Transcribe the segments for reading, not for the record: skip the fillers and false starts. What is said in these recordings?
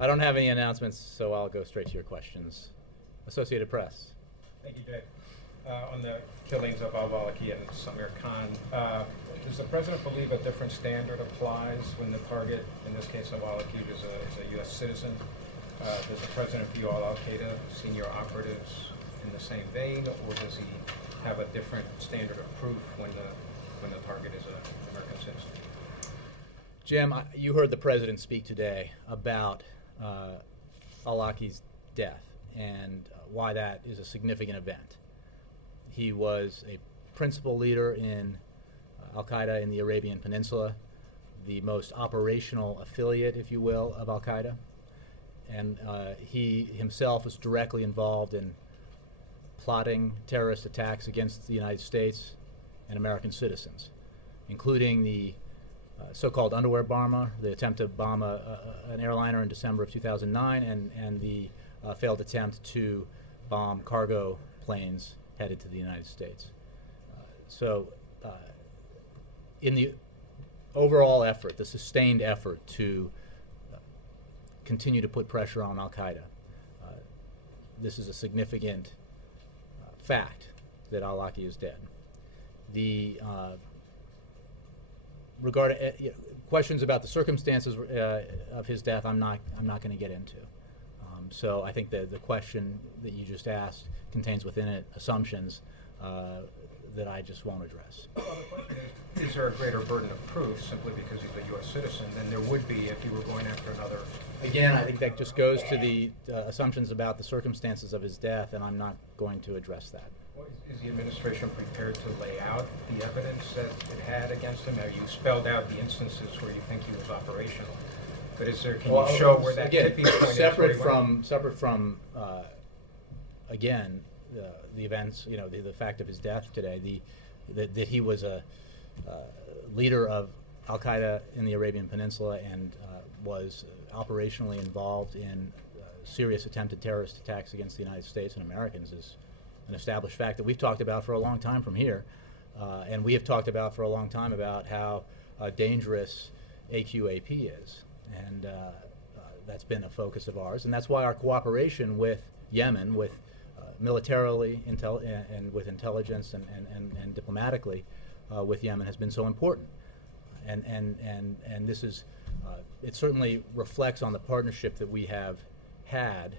I don't have any announcements, so I'll go straight to your questions. Associated Press. Thank you, Jay. On the killings of al-Awlaki and Samir Khan, does the president believe a different standard applies when the target, in this case al-Awlaki, is a U.S. citizen? Does the president view al-Qaeda senior operatives in the same vein, or does he have a different standard of proof when the target is an American citizen? Jim, you heard the president speak today about al-Awlaki's death and why that is a significant event. He was a principal leader in al-Qaeda in the Arabian Peninsula, the most operational affiliate, if you will, of al-Qaeda. And he himself was directly involved in plotting terrorist attacks against the United States and American citizens, including the so-called underwear bomber, the attempt to bomb an airliner in December of 2009, and the failed attempt to bomb cargo planes headed to the United States. In the overall effort, the sustained effort to continue to put pressure on al-Qaeda, this is a significant fact that al-Awlaki is dead. The questions about the circumstances of his death, I'm not going to get into. So I think the question that you just asked contains within it assumptions that I just won't address. Well, the question is there a greater burden of proof simply because he's a U.S. citizen than there would be if you were going after another? Again, I think that just goes to the assumptions about the circumstances of his death, and I'm not going to address that. Well, is the administration prepared to lay out the evidence that it had against him? Now, you spelled out the instances where you think he was operational, but is there? Can you show where that tipping point is? Separate from again, the events, the fact of his death today, that he was a leader of al-Qaeda in the Arabian Peninsula and was operationally involved in serious attempted terrorist attacks against the United States and Americans is an established fact that we've talked about for a long time from here. And we have talked about for a long time about how dangerous AQAP is. And that's been a focus of ours. And that's why our cooperation with Yemen, with militarily and with intelligence and diplomatically with Yemen has been so important. And this is, it certainly reflects on the partnership that we have had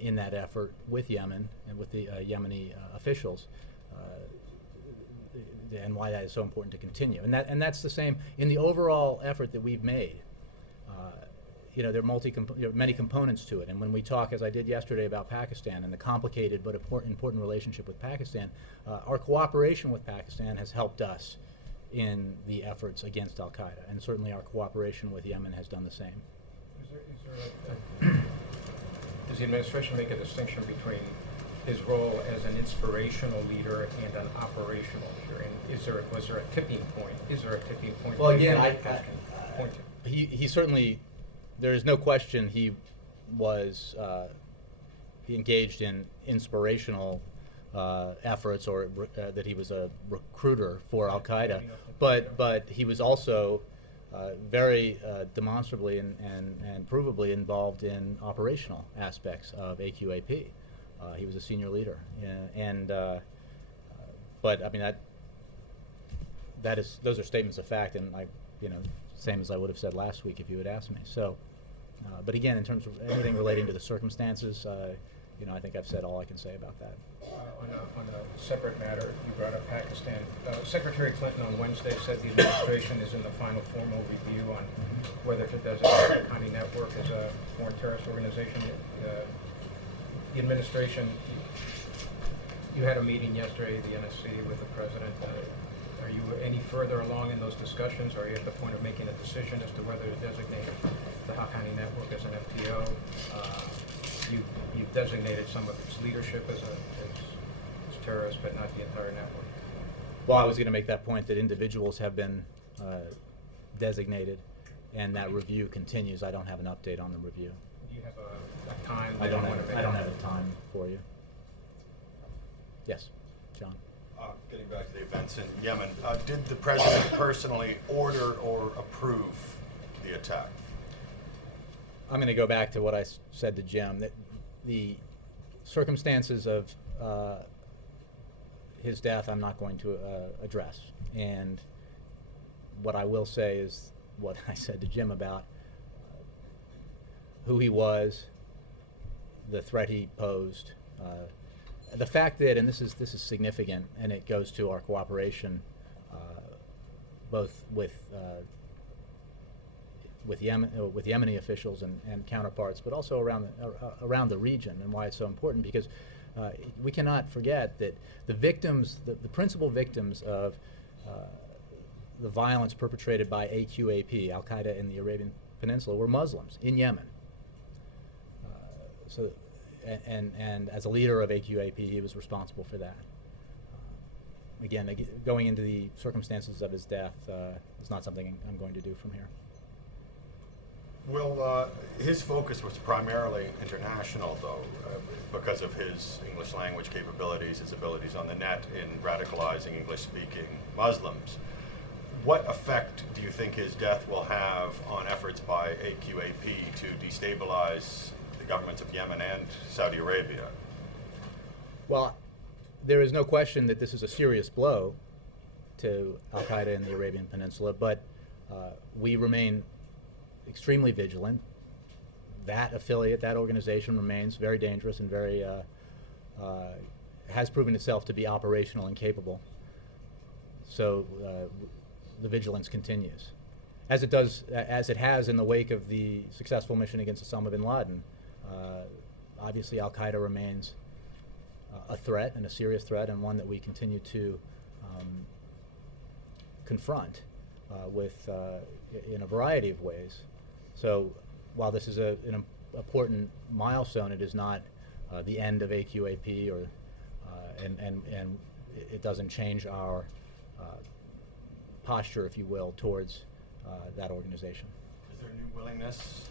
in that effort with Yemen and with the Yemeni officials, and why that is so important to continue. And that's the same in the overall effort that we've made. There are many components to it, and when we talk, as I did yesterday, about Pakistan and the complicated but important relationship with Pakistan, our cooperation with Pakistan has helped us in the efforts against al-Qaeda, and certainly our cooperation with Yemen has done the same. Does the administration make a distinction between his role as an inspirational leader and an operational leader? And was there a tipping point? Is there a tipping point? Well, again, he certainly, there is no question he was engaged in inspirational efforts, or that he was a recruiter for al-Qaeda, but he was also very demonstrably and provably involved in operational aspects of AQAP. He was a senior leader, but I mean those are statements of fact, and same as I would have said last week if you had asked me. So, but again, in terms of anything relating to the circumstances, I think I've said all I can say about that. On a separate matter, you brought up Pakistan. Secretary Clinton on Wednesday said the administration is in the final formal review on whether to designate the Haqqani Network as a foreign terrorist organization. The administration, you had a meeting yesterday, the NSC, with the president. Are you any further along in those discussions? Or are you at the point of making a decision as to whether to designate the Haqqani Network as an FTO? You've designated some of its leadership as terrorists, but not the entire network. Well, I was going to make that point that individuals have been designated, and that review continues. I don't have an update on the review. Do you have a time? I don't have a time for you. Yes, John. Getting back to the events in Yemen, did the president personally order or approve the attack? I'm going to go back to what I said to Jim, that the circumstances of his death I'm not going to address. And what I will say is what I said to Jim about who he was, the threat he posed, the fact that, and this is significant, and it goes to our cooperation both with Yemeni officials and counterparts, but also around the region, and why it's so important, because we cannot forget that the victims, the principal victims of the violence perpetrated by AQAP, Al Qaeda in the Arabian Peninsula, were Muslims in Yemen. And as a leader of AQAP, he was responsible for that. Again, going into the circumstances of his death is not something I'm going to do from here. Well, his focus was primarily international, though, because of his English language capabilities, his abilities on the net in radicalizing English-speaking Muslims. What effect do you think his death will have on efforts by AQAP to destabilize the governments of Yemen and Saudi Arabia? Well, there is no question that this is a serious blow to Al Qaeda in the Arabian Peninsula, but we remain extremely vigilant. That affiliate, that organization remains very dangerous and very has proven itself to be operational and capable. So the vigilance continues, as it has in the wake of the successful mission against Osama bin Laden. Obviously, Al Qaeda remains a threat, and a serious threat, and one that we continue to confront in a variety of ways. So while this is an important milestone, it is not the end of AQAP, and it doesn't change our posture, if you will, towards that organization. Is there new willingness,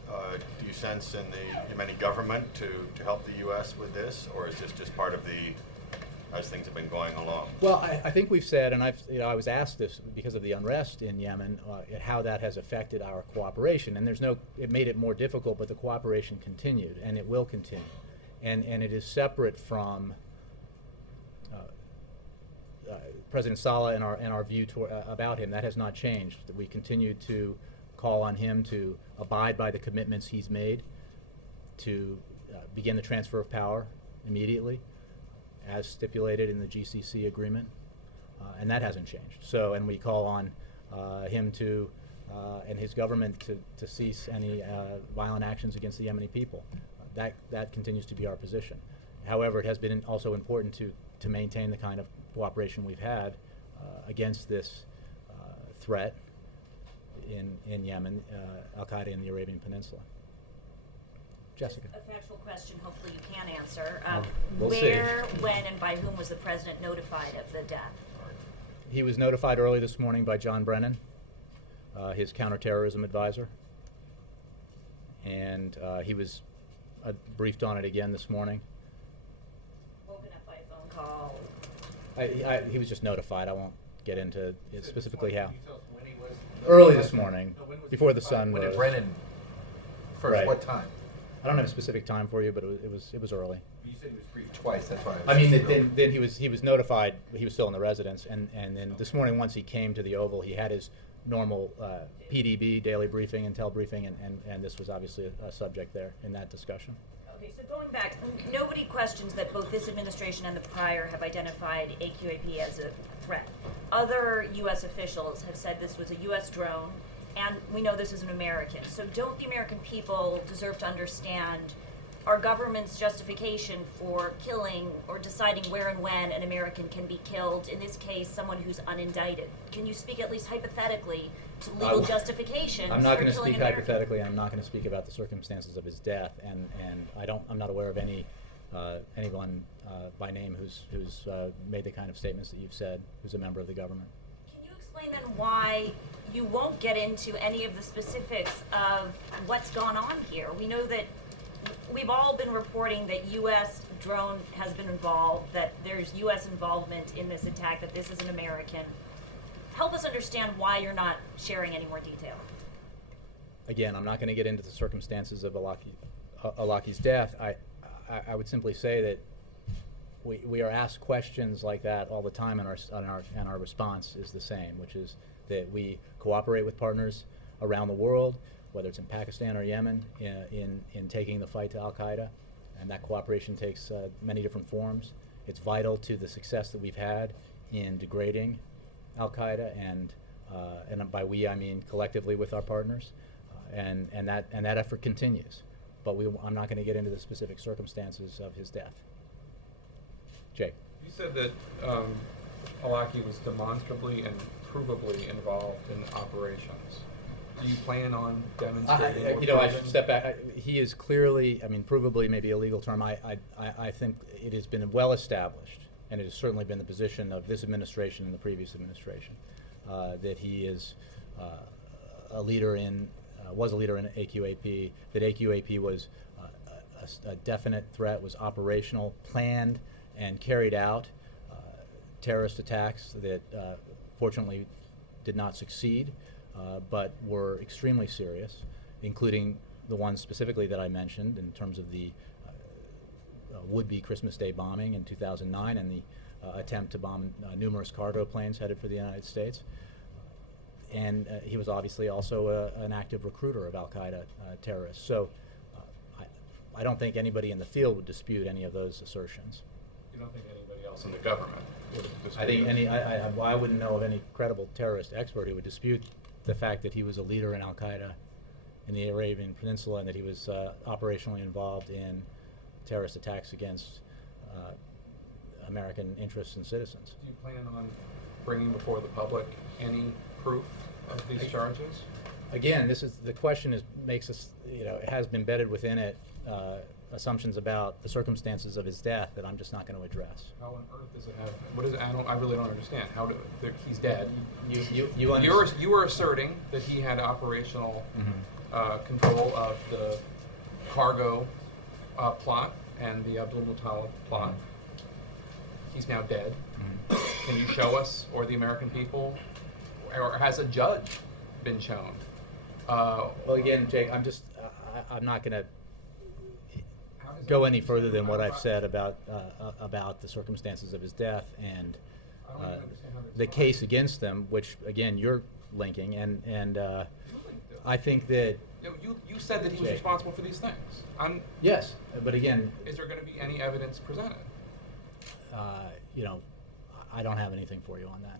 do you sense, in the Yemeni government to help the U.S. with this, or is this just part of as things have been going along? Well, I think we've said, and I was asked this because of the unrest in Yemen, how that has affected our cooperation, and it made it more difficult, but the cooperation continued, and it will continue, and it is separate from President Saleh and our view about him. That has not changed. We continue to call on him to abide by the commitments he's made, to begin the transfer of power immediately, as stipulated in the GCC agreement, and that hasn't changed. So, and we call on him and his government to cease any violent actions against the Yemeni people. That continues to be our position. However, it has been also important to maintain the kind of cooperation we've had against this threat in Yemen, Al Qaeda in the Arabian Peninsula. Jessica. A factual question, hopefully you can answer. We'll Where, see. when, and by whom was the president notified of the death? He was notified early this morning by John Brennan, his counterterrorism advisor, and he was briefed on it again this morning. Woken up by a phone call? He was just notified. I won't get into it specifically how. Can you tell us when he was Early notified? this morning, No, when was before he the notified? sun When rose. did Brennan first? Right. What time? I don't have a specific time for you, but it was early. You said he was briefed twice. That's why. I mean, then he was notified, but he was still in the residence, and then this morning, once he came to the Oval, he had his normal PDB, daily briefing, intel briefing, and this was obviously a subject there in that discussion. Okay, so going back, nobody questions that both this administration and the prior have identified AQAP as a threat. Other U.S. officials have said this was a U.S. drone, and we know this is an American. So don't the American people deserve to understand our government's justification for killing or deciding where and when an American can be killed, in this case, someone who's unindicted? Can you speak at least hypothetically to legal justifications I'm not for going to killing speak Americans? hypothetically, and I'm not going to speak about the circumstances of his death, and I'm not aware of anyone by name who's made the kind of statements that you've said, who's a member of the government. Can you explain then why you won't get into any of the specifics of what's gone on here? We know that we've all been reporting that U.S. drone has been involved, that there's U.S. involvement in this attack, that this is an American. Help us understand why you're not sharing any more detail. again, I'm not going to get into the circumstances of Alaki's death. I would simply say that we are asked questions like that all the time, and our response is the same, which is that we cooperate with partners around the world, whether it's in Pakistan or Yemen, in taking the fight to Al-Qaeda, and that cooperation takes many different forms. It's vital to the success that we've had in degrading Al-Qaeda, and by we I mean collectively with our partners, and that effort continues. But I'm not going to get into the specific circumstances of his death. Jake. You said that Alaki was demonstrably and provably involved in operations. Do you plan on demonstrating? I should step back. He is clearly, provably may be a legal term. I think it has been well established, and it has certainly been the position of this administration and the previous administration, that he is was a leader in AQAP, that AQAP was a definite threat, was operational, planned, and carried out terrorist attacks that fortunately did not succeed, but were extremely serious, including the ones specifically that I mentioned in terms of the would-be Christmas Day bombing in 2009 and the attempt to bomb numerous cargo planes headed for the United States. And he was obviously also an active recruiter of Al-Qaeda terrorists. So I don't think anybody in the field would dispute any of those assertions. You don't think anybody else in the government would dispute? I think I wouldn't know of any credible terrorist expert who would dispute the fact that he was a leader in Al-Qaeda in the Arabian Peninsula and that he was operationally involved in terrorist attacks against American interests and citizens. Do you plan on bringing before the public any proof of these charges? Again, the question makes us, it has been embedded within it assumptions about the circumstances of his death that I'm just not going to address. How on earth does it have? What is it? I really don't understand. He's dead. You were asserting that he had operational control of the cargo plot and the Abdul Muttalib plot. He's now dead. Can you show us, or the American people, or has a judge been shown? Well, again, Jake, I'm not going to go any further than what I've said about the circumstances of his death and the case against them, which again you're linking, and I think that you said that he was responsible for these things. Yes, but again, is there going to be any evidence presented? I don't have anything for you on that.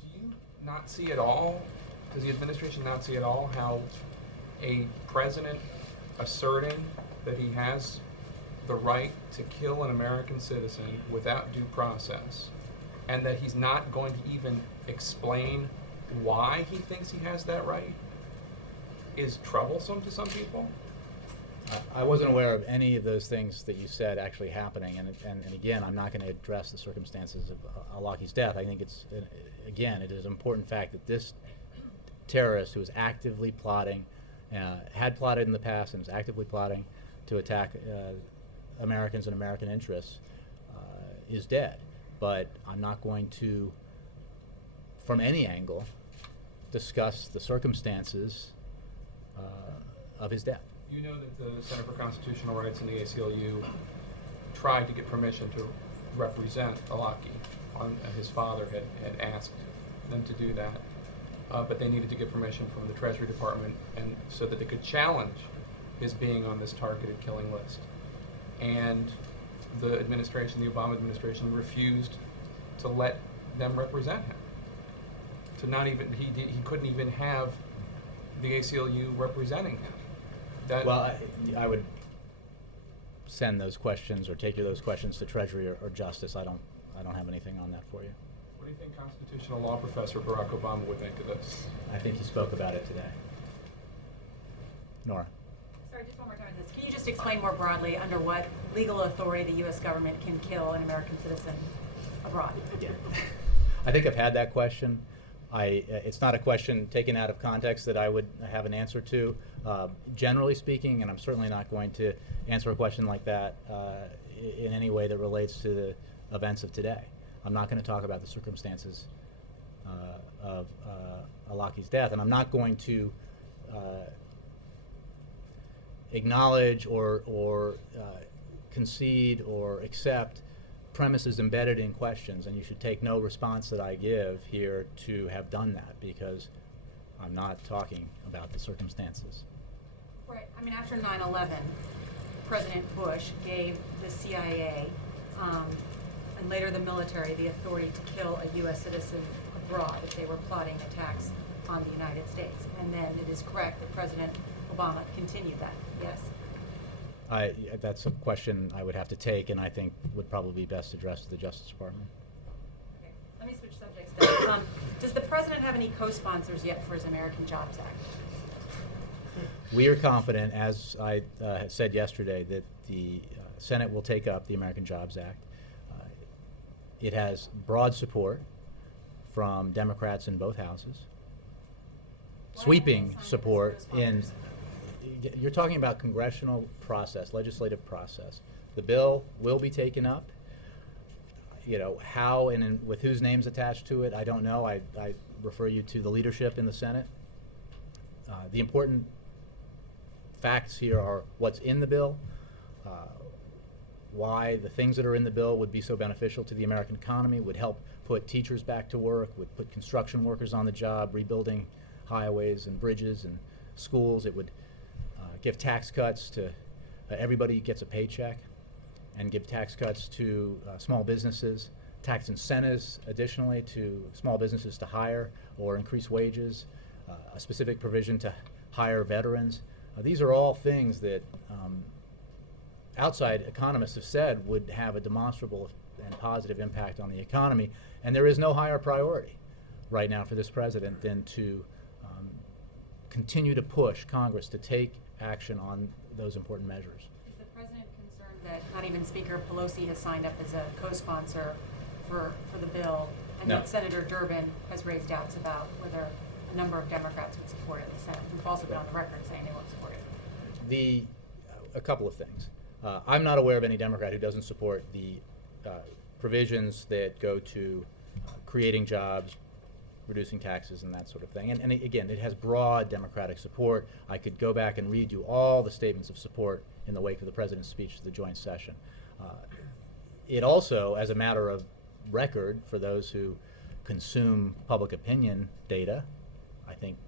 Do you not see at all? Does the administration not see at all how a president asserting that he has the right to kill an American citizen without due process, and that he's not going to even explain why he thinks he has that right, is troublesome to some people? I wasn't aware of any of those things that you said actually happening, and again, I'm not going to address the circumstances of Alaki's death. I think it is an important fact that this terrorist who was actively plotting, had plotted in the past and was actively plotting to attack Americans and American interests, is dead. But I'm not going to, from any angle, discuss the circumstances of his death. You know that the Center for Constitutional Rights and the ACLU tried to get permission to represent Alaki. His father had asked them to do that, but they needed to get permission from the Treasury Department, and so that they could challenge his being on this targeted killing list. And the administration, the Obama administration, refused to let them represent him. To not even he couldn't even have the ACLU representing him. Well, I would send those questions or take those questions to Treasury or Justice. I don't have anything on that for you. What do you think constitutional law professor Barack Obama would think of this? I think he spoke about it today. Nora. Sorry, just one more time on this. Can you just explain more broadly under what legal authority the U.S. government can kill an American citizen abroad? Yeah. I think I've had that question. It's not a question taken out of context that I would have an answer to. Generally speaking, and I'm certainly not going to answer a question like that in any way that relates to the events of today. I'm not going to talk about the circumstances of Alaki's death, and I'm not going to acknowledge or concede or accept premises embedded in questions, and you should take no response that I give here to have done that, because I'm not talking about the circumstances. Right. I mean, after 9/11, President Bush gave the CIA and later the military the authority to kill a U.S. citizen abroad if they were plotting attacks on the United States. And then it is correct that President Obama continued that. Yes? That's a question I would have to take, and I think would probably be best addressed to the Justice Department. Okay. Let me switch subjects then. Does the president have any co-sponsors yet for his American Jobs Act? We are confident, as I had said yesterday, that the Senate will take up the American Jobs Act. It has broad support from Democrats in both houses. Sweeping support in, you're talking about congressional process, legislative process. The bill will be taken up. You know, how and with whose names attached to it, I don't know. I refer you to the leadership in the Senate. The important facts here are what's in the bill, why the things that are in the bill would be so beneficial to the American economy, would help put teachers back to work, would put construction workers on the job, rebuilding highways and bridges and schools. It would give tax cuts to everybody gets a paycheck, and give tax cuts to small businesses, tax incentives additionally to small businesses to hire or increase wages, a specific provision to hire veterans. These are all things that outside economists have said would have a demonstrable and positive impact on the economy, and there is no higher priority right now for this president than to continue to push Congress to take action on those important measures. Is the president concerned that not even Speaker Pelosi has signed up as a co-sponsor for the bill, and No. that Senator Durbin has raised doubts about whether a number of Democrats would support it in the Senate, who've also been on the record saying they won't support it? A couple of things. I'm not aware of any Democrat who doesn't support the provisions that go to creating jobs, reducing taxes, and that sort of thing. And again, it has broad Democratic support. I could go back and read you all the statements of support in the wake of the president's speech to the joint session. It also, as a matter of record for those who consume public opinion data, I think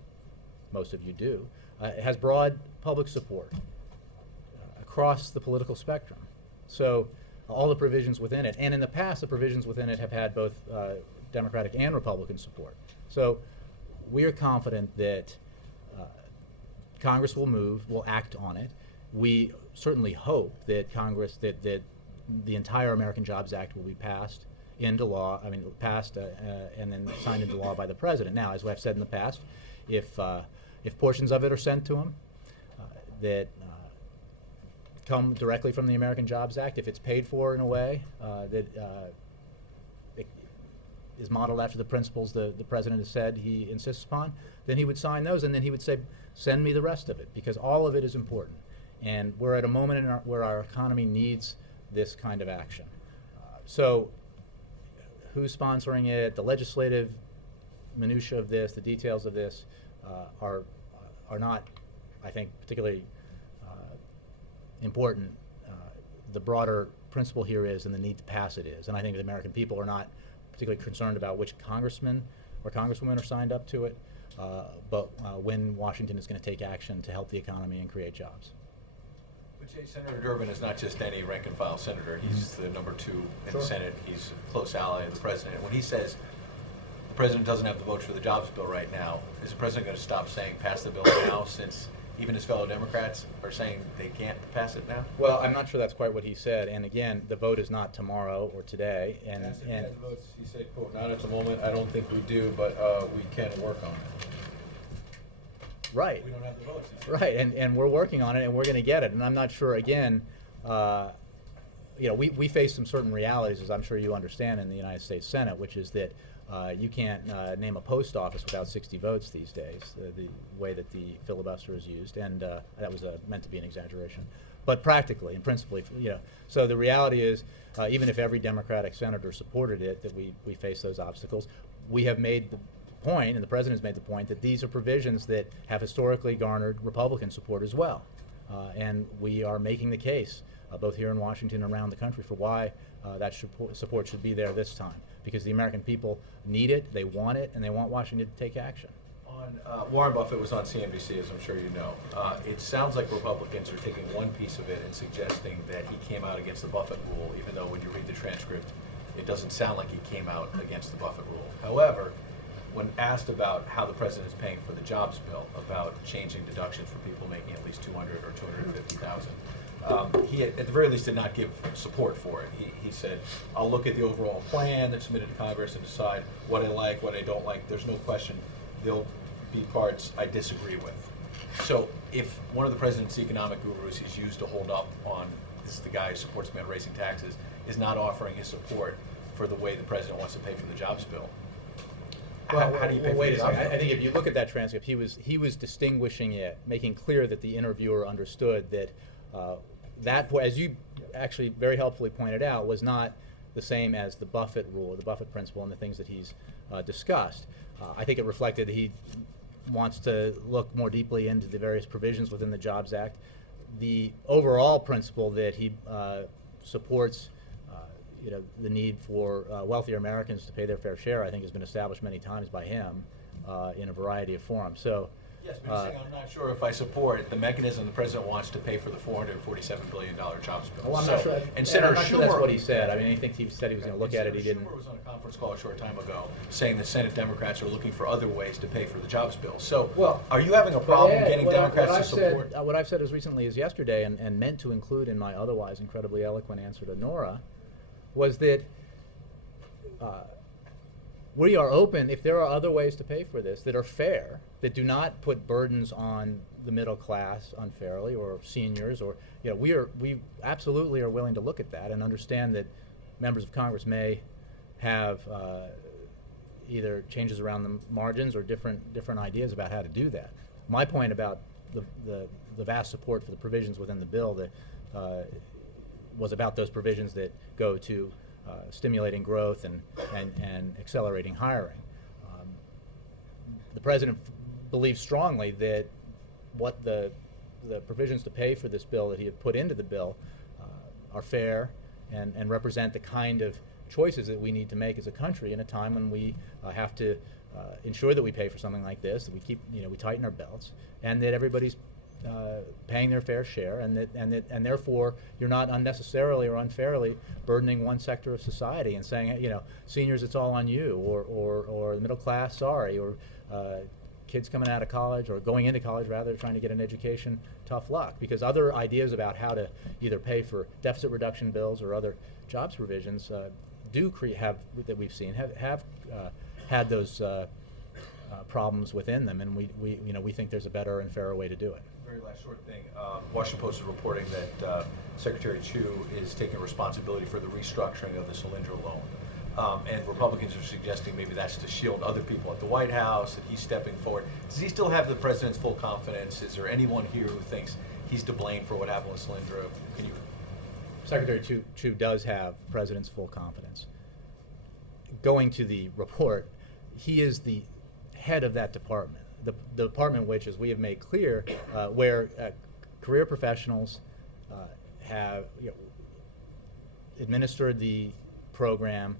most of you do, it has broad public support across the political spectrum. So all the provisions within it, and in the past the provisions within it have had both Democratic and Republican support. So we are confident that Congress will act on it. We certainly hope that Congress, that the entire American Jobs Act will be passed into law, passed and then signed into law by the president. Now, as I've said in the past, if portions of it are sent to him that come directly from the American Jobs Act, if it's paid for in a way that it is modeled after the principles the president has said he insists upon, then he would sign those, and then he would say, send me the rest of it, because all of it is important. And we're at a moment where our economy needs this kind of action. So who's sponsoring it, the legislative minutia of this, the details of this are not, I think, particularly important. The broader principle here is, and the need to pass it is. And I think the American people are not particularly concerned about which congressmen or congresswomen are signed up to it, but when Washington is going to take action to help the economy and create jobs. But Jay, Senator Durbin is not just any rank and file senator. He's the number 2 in Sure. the Senate. He's a close ally of the president. When he says the president doesn't have the votes for the jobs bill right now, is the president going to stop saying pass the bill now, since even his fellow Democrats are saying they can't pass it now? Well, I'm not sure that's quite what he said. And again, the vote is not tomorrow or today. And votes, he said, quote, not at the moment, I don't think we do, but we can work on it. right. We don't have the votes, he said. Right, and we're working on it, and we're going to get it. And I'm not sure, again, we face some certain realities, as I'm sure you understand, in the United States Senate, which is that you can't name a post office without 60 votes these days, the way that the filibuster is used. And that was meant to be an exaggeration. But practically and principally, so the reality is, even if every Democratic senator supported it, that we face those obstacles. We have made the point, and the president has made the point, that these are provisions that have historically garnered Republican support as well. and we are making the case, both here in Washington and around the country, for why that support should be there this time. Because the American people need it, they want it, and they want Washington to take action. Warren Buffett was on CNBC, as I'm sure you know. It sounds like Republicans are taking one piece of it and suggesting that he came out against the Buffett rule, even though when you read the transcript, it doesn't sound like he came out against the Buffett rule. However, when asked about how the president is paying for the jobs bill, about changing deductions for people making at least $200,000 or $250,000, he at the very least did not give support for it. He said, "I'll look at the overall plan that's submitted to Congress and decide what I like, what I don't like. There's no question there'll be parts I disagree with." So if one of the president's economic gurus he's used to hold up on, this is the guy who supports me on raising taxes, is not offering his support for the way the president wants to pay for the jobs bill, how do you pay for wait the a jobs second. bill? I think if you look at that transcript, he was distinguishing it, making clear that the interviewer understood that as you actually very helpfully pointed out, was not the same as the Buffett rule, or the Buffett principle, and the things that he's discussed. I think it reflected that he wants to look more deeply into the various provisions within the Jobs Act. The overall principle that he supports, the need for wealthier Americans to pay their fair share, I think has been established many times by him in a variety of forums. So, Yes, but you're saying I'm not sure if I support the mechanism the president wants to pay for the $447 billion jobs bill. well, I'm not sure. And Senator I'm not sure that's Schumer- what he said. I mean, I think he said he was going to look at it. He Senator didn't. Schumer was on a conference call a short time ago saying that Senate Democrats are looking for other ways to pay for the jobs bill. So, Well, are you having a problem Ed, getting Democrats to support? What I've said as recently as yesterday, and meant to include in my otherwise incredibly eloquent answer to Nora, was that we are open if there are other ways to pay for this that are fair, that do not put burdens on the middle class unfairly, or seniors, or we absolutely are willing to look at that and understand that members of Congress may have either changes around the margins or different ideas about how to do that. My point about the vast support for the provisions within the bill that was about those provisions that go to stimulating growth and accelerating hiring. The president believes strongly that what the provisions to pay for this bill that he had put into the bill are fair and represent the kind of choices that we need to make as a country in a time when we have to ensure that we pay for something like this, that we keep, we tighten our belts, and that everybody's paying their fair share, and therefore you're not unnecessarily or unfairly burdening one sector of society and saying, seniors, it's all on you, or the middle class, sorry, or kids coming out of college or going into college rather, trying to get an education, tough luck. Because other ideas about how to either pay for deficit reduction bills or other jobs provisions that we've seen have had those problems within them, and we think there's a better and fairer way to do it. Very last short thing. Washington Post is reporting that Secretary Chu is taking responsibility for the restructuring of the Solyndra loan. And Republicans are suggesting maybe that's to shield other people at the White House, that he's stepping forward. Does he still have the president's full confidence? Is there anyone here who thinks he's to blame for what happened with Solyndra? Secretary Chu does have the president's full confidence. Going to the report, he is the head of that department. The department which, as we have made clear, where career professionals have administered the program,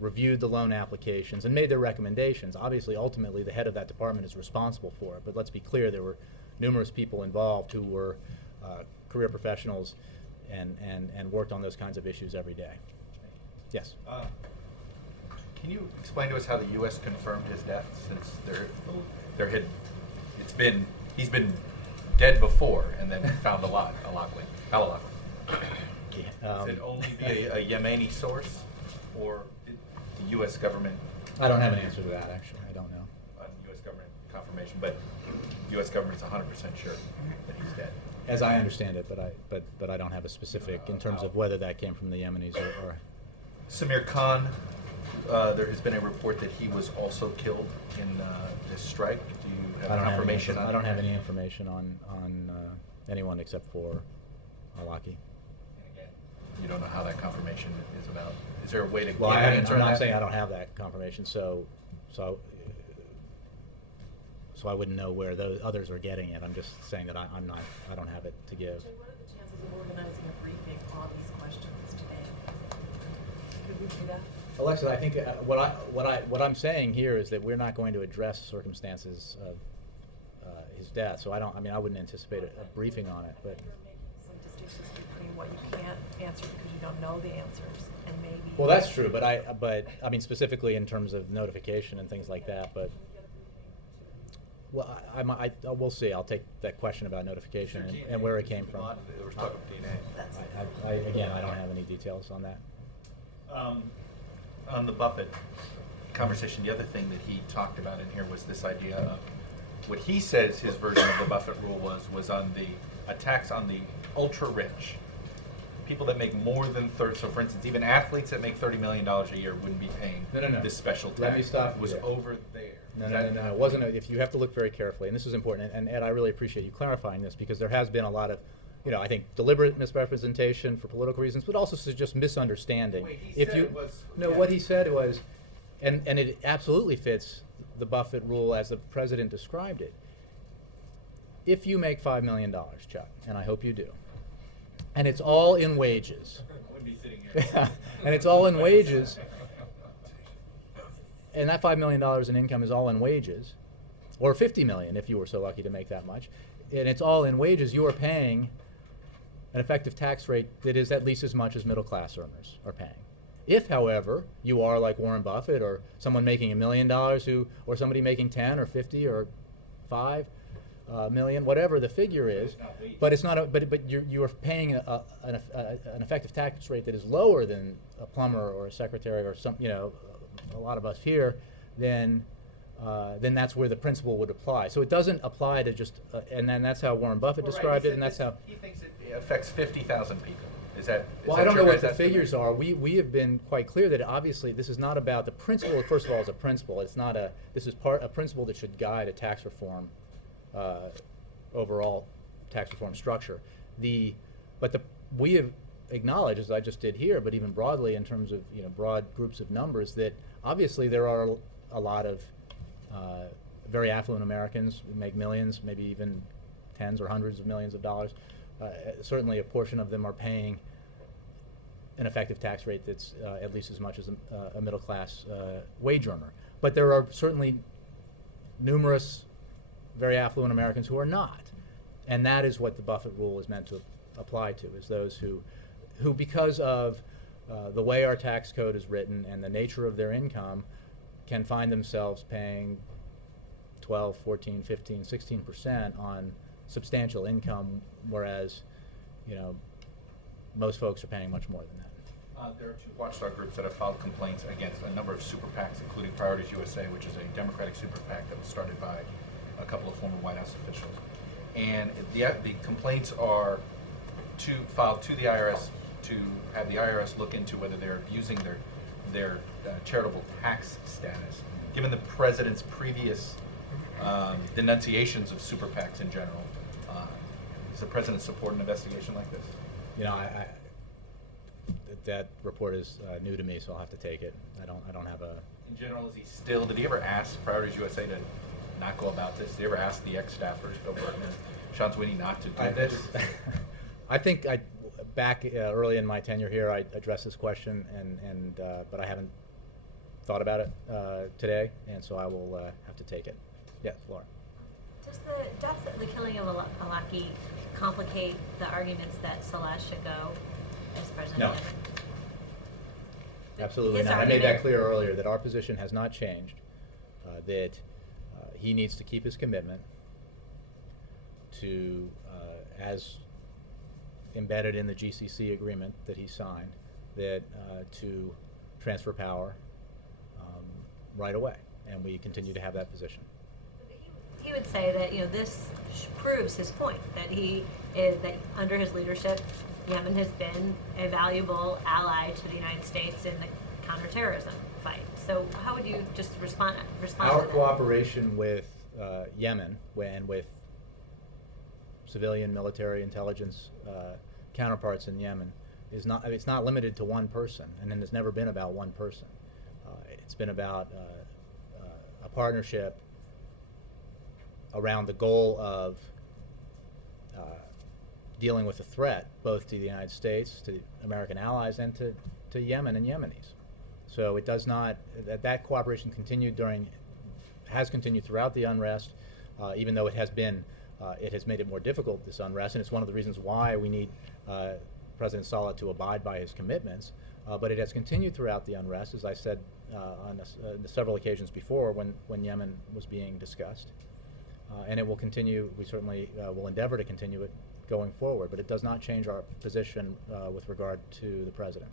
reviewed the loan applications, and made their recommendations. Obviously, ultimately, the head of that department is responsible for it. But let's be clear, there were numerous people involved who were career professionals and worked on those kinds of issues every day. Yes? Can you explain to us how the U.S. confirmed his death, since he's been dead before and then found alive? Could it only be a Yemeni source, or did the U.S. government? I don't have an answer to that, actually. I don't know. U.S. government confirmation, but the U.S. government's 100% sure that he's dead. As I understand it, but I don't have a specific in terms of whether that came from the Yemenis or. Samir Khan, there has been a report that he was also killed in this strike. Do you have confirmation on that? I don't have any information on anyone except for Alaki. And again, you don't know how that confirmation is about. Is there a way to Well, get an answer I'm on not that? saying I don't have that confirmation. So so I wouldn't know where those others are getting it. I'm just saying that I don't have it to give. Jay, what are the chances of organizing a briefing on these questions today? Could we do that? Alexis, I think what I'm saying here is that we're not going to address circumstances of his death. So I wouldn't anticipate a briefing on it. But You're making some distinctions between what you can't answer because you don't know the answers, and maybe. well, that's true. But I mean specifically in terms of notification and things like that. But well, we'll see. I'll take that question about notification and where it came from. There was talk of DNA. Again, I don't have any details on that. On the Buffett conversation, the other thing that he talked about in here was this idea of what he says his version of the Buffett rule was on the attacks on the ultra rich, people that make more than 30. So, for instance, even athletes that make $30 million a year wouldn't be paying No. this special tax. Let me stop It was you there. over there. No, Is no, that- no, no. It wasn't. If you have to look very carefully, and this is important, and Ed, I really appreciate you clarifying this because there has been a lot of, I think deliberate misrepresentation for political reasons, but also just misunderstanding. Wait, he said it was- no, what he said was, and it absolutely fits the Buffett rule as the president described it. If you make $5 million, Chuck, and I hope you do, and it's all in wages, I wouldn't be sitting here. and it's all in wages. And that $5 million in income is all in wages, or $50 million if you were so lucky to make that much, and it's all in wages, you are paying an effective tax rate that is at least as much as middle class earners are paying. If, however, you are like Warren Buffett or someone making $1 million or somebody making 10 or 50 or 5 million, whatever the figure is, but it's not. But you are paying an effective tax rate that is lower than a plumber or a secretary or a lot of us here, then that's where the principle would apply. So it doesn't apply to just, and then that's how Warren Buffett described it, and that's how. He thinks it affects 50,000 people. Is that? Well, I don't know what the figures are. We have been quite clear that obviously this is not about the principle. First of all, it's a principle. It's not a. This is a principle that should guide a tax reform, overall tax reform structure. We have acknowledged, as I just did here, but even broadly in terms of broad groups of numbers, that obviously there are a lot of very affluent Americans who make millions, maybe even tens or hundreds of millions of dollars. Certainly a portion of them are paying an effective tax rate that's at least as much as a middle class wage earner. But there are certainly numerous very affluent Americans who are not. And that is what the Buffett rule is meant to apply to, is those who because of the way our tax code is written and the nature of their income can find themselves paying 12, 14, 15, 16% on substantial income, whereas most folks are paying much more than that. There are two watchdog groups that have filed complaints against a number of super PACs, including Priorities USA, which is a Democratic super PAC that was started by a couple of former White House officials. And the complaints are filed to the IRS to have the IRS look into whether they're abusing their charitable tax status. Given the president's previous denunciations of super PACs in general, does the president support an investigation like this? That report is new to me, so I'll have to take it. I don't have a. In general, did he ever ask Priorities USA to not go about this? Did he ever ask the ex-staffers, Bill Burton and Sean Sweeney, not to do this? I think back early in my tenure here, I addressed this question, but I haven't thought about it today, and so I will have to take it. Yes, Laura. Does the killing of Alaki complicate the arguments that Celeste should go as president? No. Absolutely His not. I made that argument- clear earlier that our position has not changed, that he needs to keep his commitment to, as embedded in the GCC agreement that he signed, that to transfer power right away, and we continue to have that position. He would say that this proves his point that that under his leadership, Yemen has been a valuable ally to the United States in the counterterrorism fight. So how would you just respond Our to that? cooperation with Yemen and with civilian military intelligence counterparts in Yemen it's not limited to one person, and it's never been about one person. It's been about a partnership around the goal of dealing with the threat, both to the United States, to American allies, and to Yemen and Yemenis. So it does not, that cooperation has continued throughout the unrest, even though it has made it more difficult, this unrest, and it's one of the reasons why we need President Saleh to abide by his commitments. But it has continued throughout the unrest, as I said on several occasions before when Yemen was being discussed. And it will continue, we certainly will endeavor to continue it going forward, but it does not change our position with regard to the President.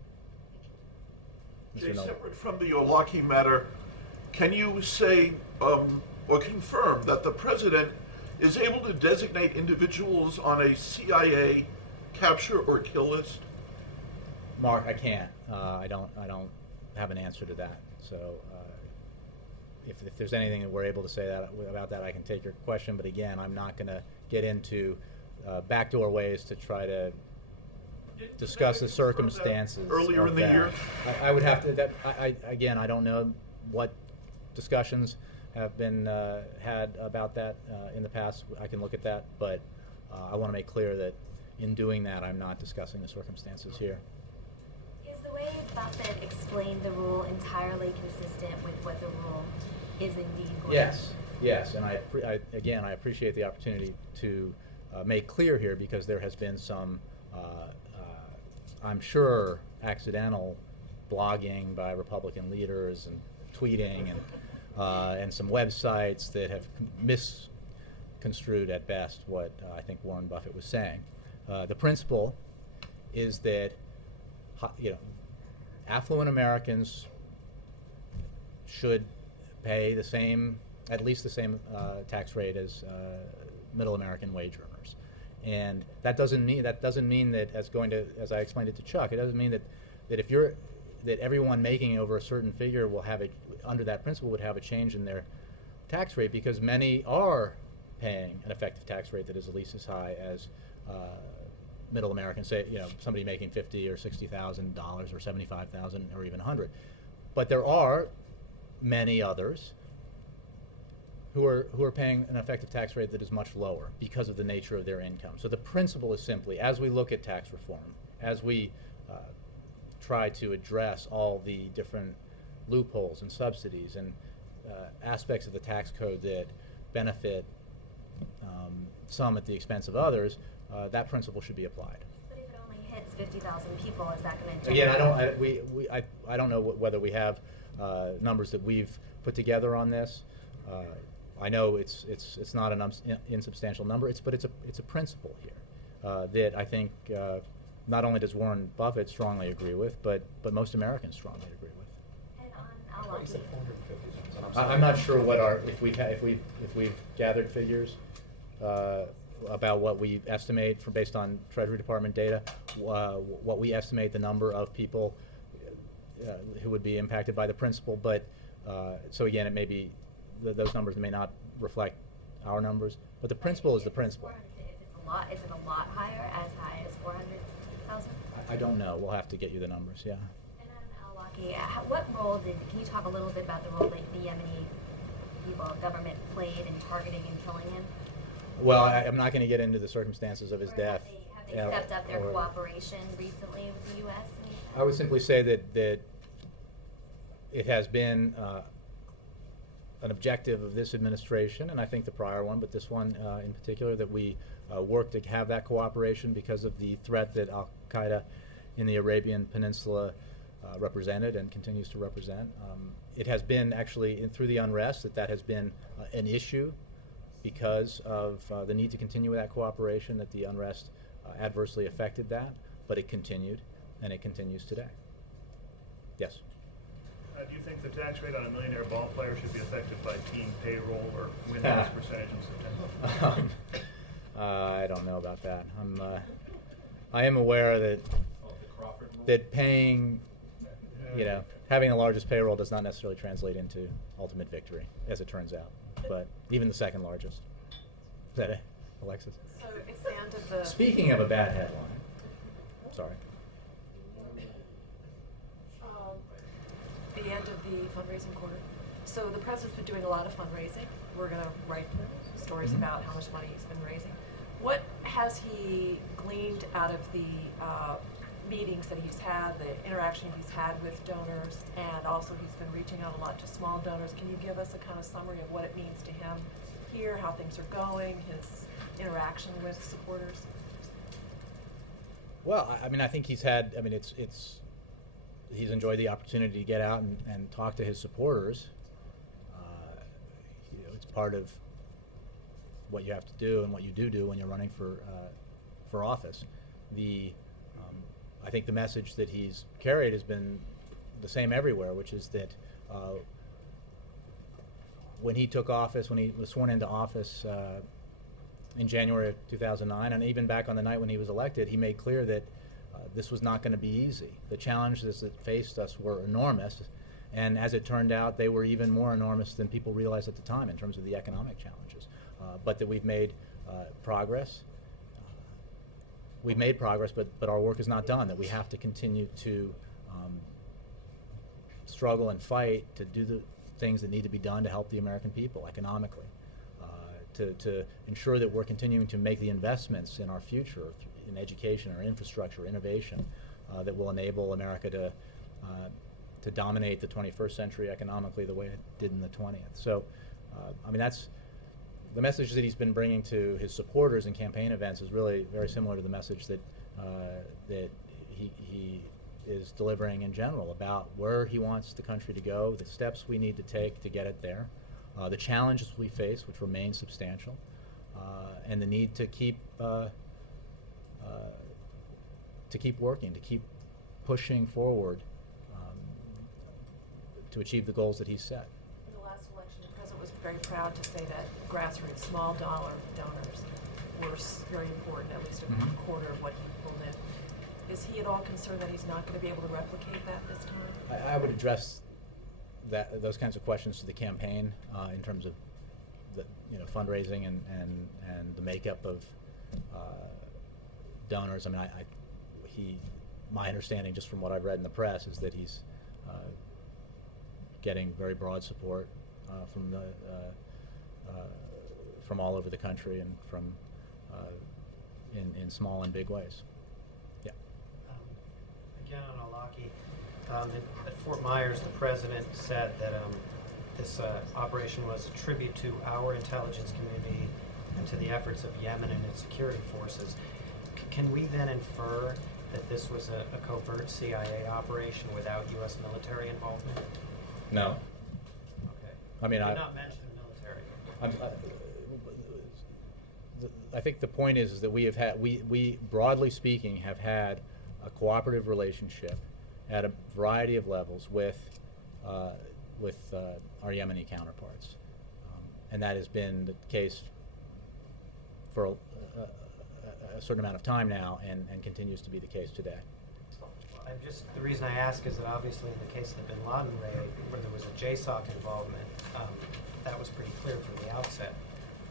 Jay, separate from the Olaki matter, can you say or confirm that the President is able to designate individuals on a CIA capture or kill list? Mark, I can't. I don't have an answer to that. So if there's anything that we're able to say about that, I can take your question. But again, I'm not going to get into backdoor ways to try to discuss the circumstances earlier in the year. I would have to. Again, I don't know what discussions have been had about that in the past. I can look at that, but I want to make clear that in doing that, I'm not discussing the circumstances here. Is the way Buffett explained the rule entirely consistent with what the rule is indeed going Yes, and I appreciate the opportunity to make clear here, because there has been some, I'm sure, accidental blogging by Republican leaders and tweeting and some websites that have misconstrued at best what I think Warren Buffett was saying. The principle is that affluent Americans should pay at least the same tax rate as middle American wage earners, and that doesn't mean that, as I explained it to Chuck, it doesn't mean that everyone making over a certain figure will have under that principle would have a change in their tax rate, because many are paying an effective tax rate that is at least as high as middle Americans, say, somebody making $50,000 or $60,000 or $75,000 or even $100,000. But there are many others who are paying an effective tax rate that is much lower because of the nature of their income. So the principle is simply, as we look at tax reform, as we try to address all the different loopholes and subsidies and aspects of the tax code that benefit some at the expense of others, that principle should be applied. But if it only hits 50,000 people, is that going to Again, I don't know whether we have numbers that we've put together on this. I know it's not an insubstantial number, but it's a principle here that I think not only does Warren Buffett strongly agree with, but most Americans strongly agree with. And on Al-Awlaki, I'm not sure if we've gathered figures about what we estimate based on Treasury Department data, what we estimate the number of people who would be impacted by the principle. But so again, it may be those numbers may not reflect our numbers, but the principle is the principle. Is it a lot higher, as high as 400,000? I don't know. We'll have to get you the numbers. Yeah. And on Al-Awlaki, what role can you talk a little bit about the role that the Yemeni government played in targeting and killing him? Well, I'm not going to get into the circumstances of his death. Have they stepped up their cooperation recently with the U.S.? I would simply say that it has been an objective of this administration, and I think the prior one, but this one in particular, that we work to have that cooperation because of the threat that Al-Qaeda in the Arabian Peninsula represented and continues to represent. It has been actually, through the unrest, that has been an issue because of the need to continue with that cooperation, that the unrest adversely affected that, but it continued, and it continues today. Yes? Do you think the tax rate on a millionaire ball player should be affected by team payroll or win loss percentage in September? I don't know about that. I am aware that paying, having the largest payroll does not necessarily translate into ultimate victory, as it turns out. But even the second largest. Is that it, Alexis? So expand of the... Speaking of a bad headline, sorry. The end of the fundraising quarter. So the president's been doing a lot of fundraising. We're going to write stories Mhm. about how much money he's been raising. What has he gleaned out of the meetings that he's had, the interaction he's had with donors, and also he's been reaching out a lot to small donors? Can you give us a kind of summary of what it means to him here, how things are going, his interaction with supporters? Well, I mean, I think he's had. I mean, he's enjoyed the opportunity to get out and talk to his supporters. It's part of what you have to do and what you do when you're running for office. I think the message that he's carried has been the same everywhere, which is that when he took office, when he was sworn into office in January of 2009, and even back on the night when he was elected, he made clear that this was not going to be easy. The challenges that faced us were enormous, and as it turned out, they were even more enormous than people realized at the time in terms of the economic challenges. But that we've made progress. We've made progress, but our work is not done, that we have to continue to struggle and fight to do the things that need to be done to help the American people economically, to ensure that we're continuing to make the investments in our future, in education, or infrastructure, innovation, that will enable America to dominate the 21st century economically the way it did in the 20th. So, I mean, that's the message that he's been bringing to his supporters in campaign events is really very similar to the message that that he is delivering in general about where he wants the country to go, the steps we need to take to get it there, the challenges we face, which remain substantial, and the need to keep working, to keep pushing forward to achieve the goals that he's set. In the last election, the president was very proud to say that grassroots, small dollar donors were very important, at least a quarter of what he pulled in. Is he at all concerned that he's not going to be able to replicate that this time? I would address those kinds of questions to the campaign in terms of the fundraising and the makeup of donors. I mean, my understanding, just from what I've read in the press, is that he's getting very broad support from all over the country and from in small and big ways. Yeah. Again on Alaki, at Fort Myers, the president said that this operation was a tribute to our intelligence community and to the efforts of Yemen and its security forces. Can we then infer that this was a covert CIA operation without U.S. military involvement? No. Okay. I mean, you did not mention the military. I think the point is that we have had, we broadly speaking have had a cooperative relationship at a variety of levels with our Yemeni counterparts, and that has been the case for a certain amount of time now, and continues to be the case today. The reason I ask is that obviously in the case of the Bin Laden raid, where there was a JSOC involvement, that was pretty clear from the outset.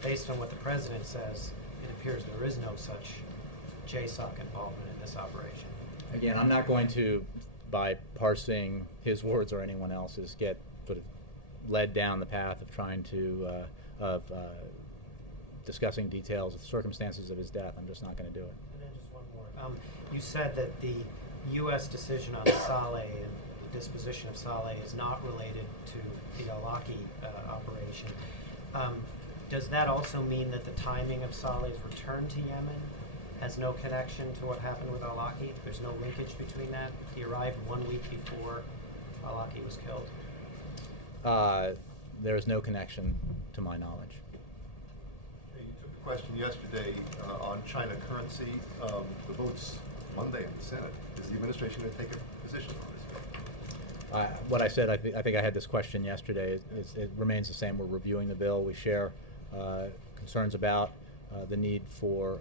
Based on what the president says, it appears there is no such JSOC involvement in this operation. Again, I'm not going to, by parsing his words or anyone else's, get sort of led down the path of trying to discussing details of the circumstances of his death. I'm just not going to do it. And then just one more. You said that the U.S. decision on Saleh and the disposition of Saleh is not related to the Alaki operation. Does that also mean that the timing of Saleh's return to Yemen has no connection to what happened with Alaki? There's no linkage between that? He arrived 1 week before Alaki was killed? There is no connection to my knowledge. You took a question yesterday on China currency. The vote's Monday in the Senate. Is the administration going to take a position on this? What I said, I think I had this question yesterday. It remains the same. We're reviewing the bill. We share concerns about the need for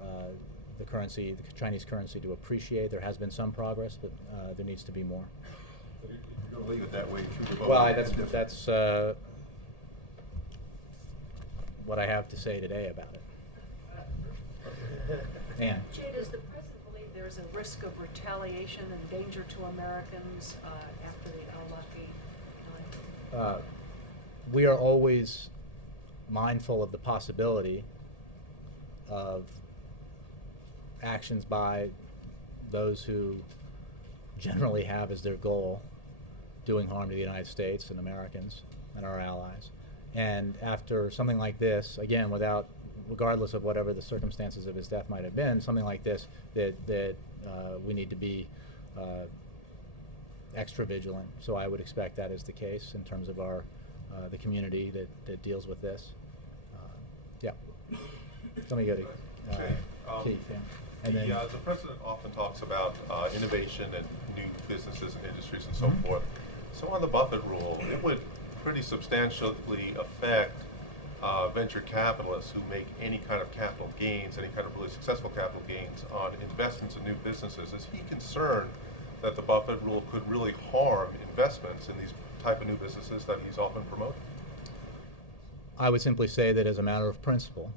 the currency, the Chinese currency, to appreciate. There has been some progress, but there needs to be more. So you're going to leave it that way through the vote? Well, that's what I have to say today about it. Ann. Does the president believe there's a risk of retaliation and danger to Americans after the Alaki time? we are always mindful of the possibility of actions by those who generally have as their goal doing harm to the United States and Americans and our allies. And after something like this, again, regardless of whatever the circumstances of his death might have been, something like this, that we need to be extra vigilant. So I would expect that is the case in terms of our the community that deals with this. Yeah. Let me go to Keith. Yeah. And then the president often talks about innovation and new businesses and industries and so forth. So on the Buffett rule, it would pretty substantially affect venture capitalists who make any kind of capital gains, any kind of really successful capital gains on investments in new businesses. Is he concerned that the Buffett rule could really harm investments in these type of new businesses that he's often promoting? I would simply say that as a matter of principle,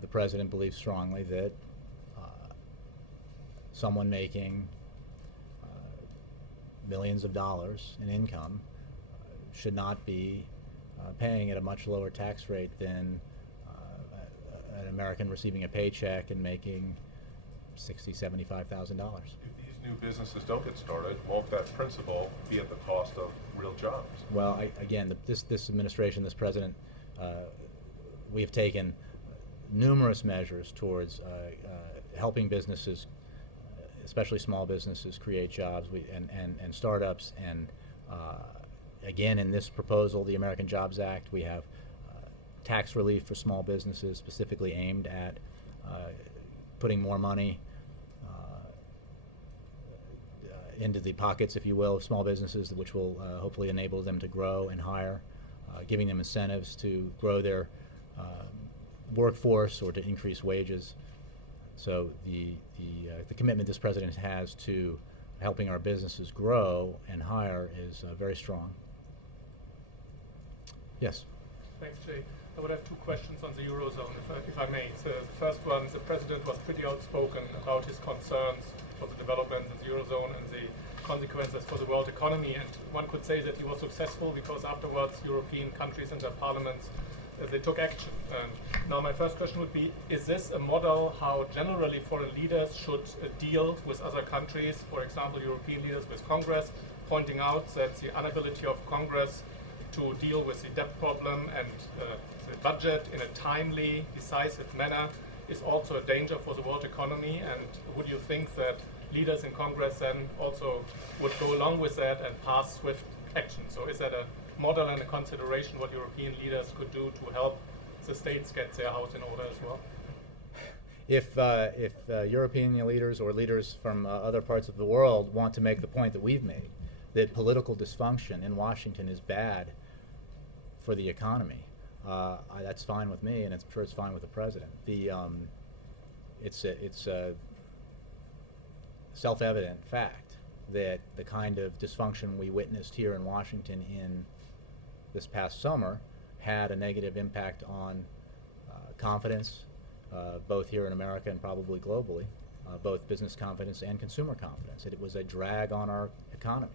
the president believes strongly that someone making millions of dollars in income should not be paying at a much lower tax rate than an American receiving a paycheck and making $60,000, $75,000. If these new businesses don't get started, won't that principle be at the cost of real jobs? Well, Again, this administration, this president, we have taken numerous measures towards helping businesses, especially small businesses, create jobs and startups. And again, in this proposal, the American Jobs Act, we have tax relief for small businesses specifically aimed at putting more money into the pockets, if you will, of small businesses, which will hopefully enable them to grow and hire, giving them incentives to grow their workforce or to increase wages. So the commitment this president has to helping our businesses grow and hire is very strong. Yes. Thanks, Jay. I would have two questions on the Eurozone, if I may. So the first one, the president was pretty outspoken about his concerns for the development in the Eurozone and the consequences for the world economy. And one could say that he was successful because afterwards European countries and their parliaments they took action. Now my first question would be, is this a model how generally foreign leaders should deal with other countries, for example European leaders with Congress, pointing out that the inability of Congress to deal with the debt problem and the budget in a timely, decisive manner is also a danger for the world economy? And would you think that leaders in Congress then also would go along with that and pass swift action? So is that a model and a consideration what European leaders could do to help the states get their house in order as well? If European leaders or leaders from other parts of the world want to make the point that we've made, that political dysfunction in Washington is bad for the economy, that's fine with me, and I'm sure it's fine with the president. It's a self-evident fact that the kind of dysfunction we witnessed here in Washington in this past summer had a negative impact on confidence, both here in America and probably globally, both business confidence and consumer confidence. It was a drag on our economy,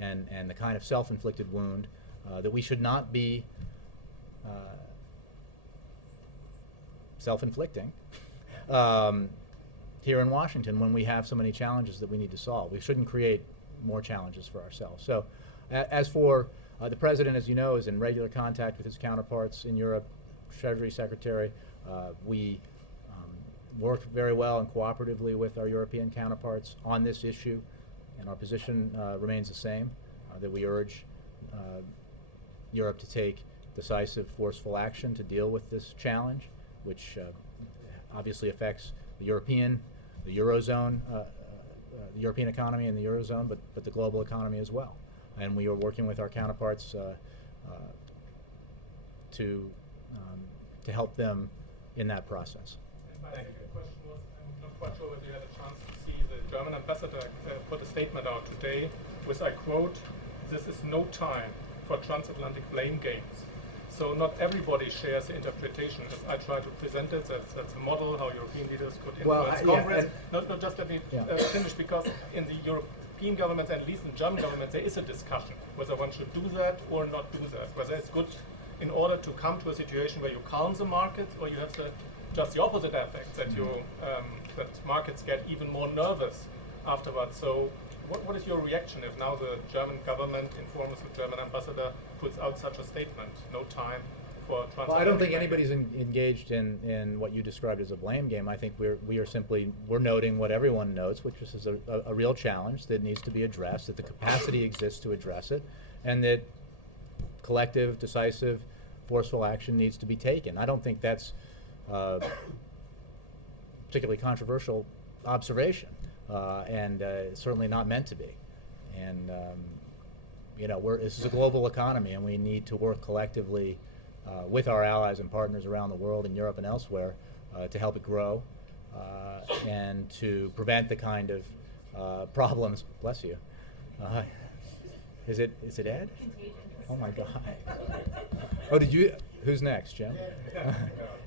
and the kind of self-inflicted wound that we should not be self-inflicting here in Washington when we have so many challenges that we need to solve. We shouldn't create more challenges for ourselves. So as for the president, as you know, is in regular contact with his counterparts in Europe, Treasury Secretary. We work very well and cooperatively with our European counterparts on this issue, and our position remains the same, that we urge Europe to take decisive, forceful action to deal with this challenge, which obviously affects the Eurozone, the European economy and the Eurozone, but the global economy as well. And we are working with our counterparts to help them in that process. And my second question was, I'm not quite sure whether you had a chance to see the German ambassador put a statement out today with, I quote, "This is no time for transatlantic blame games." So not everybody shares the interpretation. As I try to present it, that's a model how European leaders could influence Congress. Not just let me finish, because in the European governments, and at least in German governments, there is a discussion whether one should do that or not do that, whether it's good in order to come to a situation where you calm the market, or you have just the opposite effect, that that markets get even more nervous afterwards. So what is your reaction if now the German government, in form of the German ambassador, puts out such a statement, no time for transatlantic? Well, I don't think anybody's engaged in what you described as a blame game. I think we're noting what everyone notes, which is a real challenge that needs to be addressed, that the capacity exists to address it, and that collective, decisive, forceful action needs to be taken. I don't think that's particularly controversial observation, and certainly not meant to be. And this is a global economy, and we need to work collectively with our allies and partners around the world, in Europe and elsewhere, to help it grow and to prevent the kind of problems. Bless you. Is it Ed? Oh my God. Oh, who's next, Jim?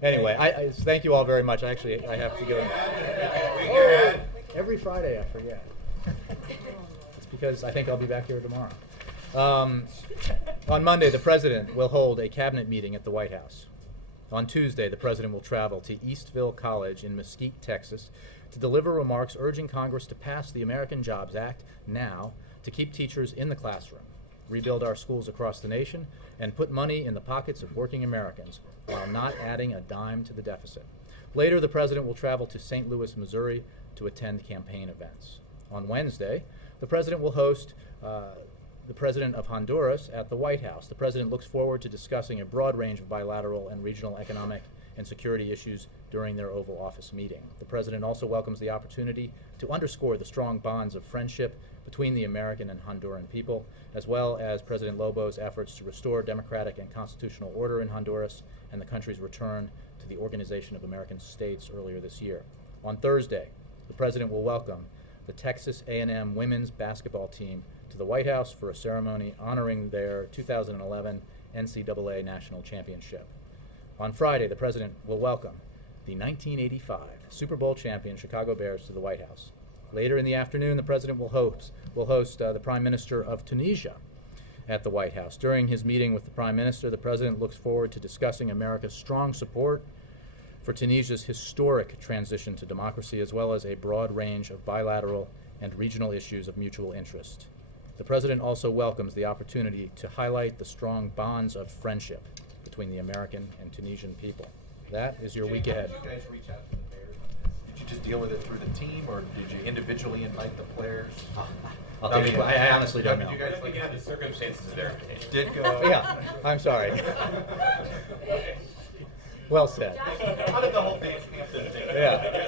Anyway, I thank you all very much. I have to go. Oh, every Friday I forget. It's because I think I'll be back here tomorrow. On Monday, the President will hold a cabinet meeting at the White House. On Tuesday, the President will travel to Eastville College in Mesquite, Texas, to deliver remarks urging Congress to pass the American Jobs Act now to keep teachers in the classroom, rebuild our schools across the nation, and put money in the pockets of working Americans while not adding a dime to the deficit. Later, the President will travel to St. Louis, Missouri to attend campaign events. On Wednesday, the President will host the President of Honduras at the White House. The President looks forward to discussing a broad range of bilateral and regional economic and security issues during their Oval Office meeting. The President also welcomes the opportunity to underscore the strong bonds of friendship between the American and Honduran people, as well as President Lobo's efforts to restore democratic and constitutional order in Honduras and the country's return to the Organization of American States earlier this year. On Thursday, the President will welcome the Texas A&M women's basketball team to the White House for a ceremony honoring their 2011 NCAA National Championship. On Friday, the President will welcome the 1985 Super Bowl champion Chicago Bears to the White House. Later in the afternoon, the President will host the Prime Minister of Tunisia at the White House. During his meeting with the Prime Minister, the President looks forward to discussing America's strong support for Tunisia's historic transition to democracy, as well as a broad range of bilateral and regional issues of mutual interest. The President also welcomes the opportunity to highlight the strong bonds of friendship between the American and Tunisian people. That is your week ahead. Did you guys reach out to the players on this? Did you just deal with it through the team, or did you individually invite the players? I honestly don't know. You guys look at the circumstances of their did go. Yeah, I'm sorry. Well said. How did the whole dance camp thing? Yeah.